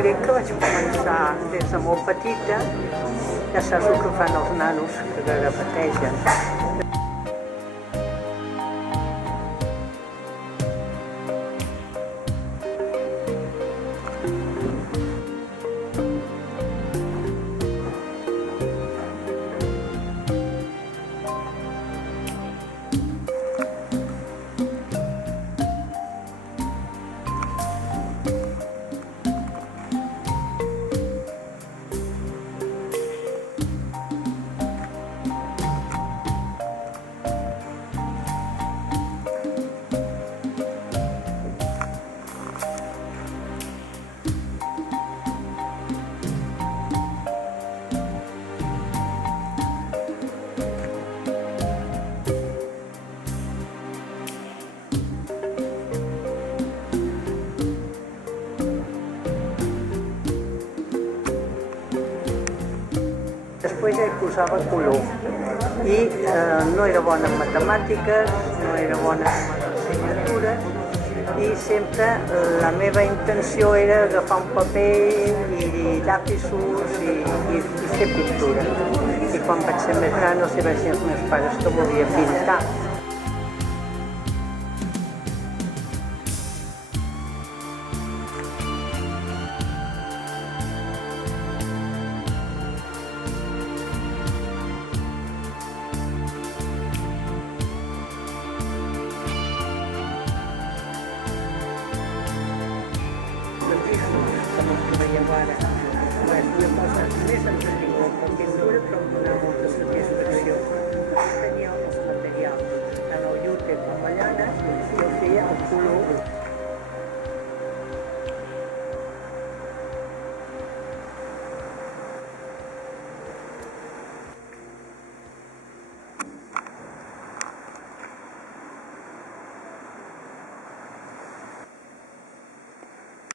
crec que vaig començar des de molt petita. Ja saps el que fan els nanos, que garapategen. Després ja hi posava color i no era bona en matemàtiques, no era bona en les assignatures i sempre la meva intenció era agafar un paper i llapisos i fer pintura. I quan vaig ser més gran els vaig dir als meus pares que volia pintar. Ara, una cosa més entretingut per pintura, però em donava molta satisfacció. Tenia els materials, tant el llute com la llana, i jo feia el color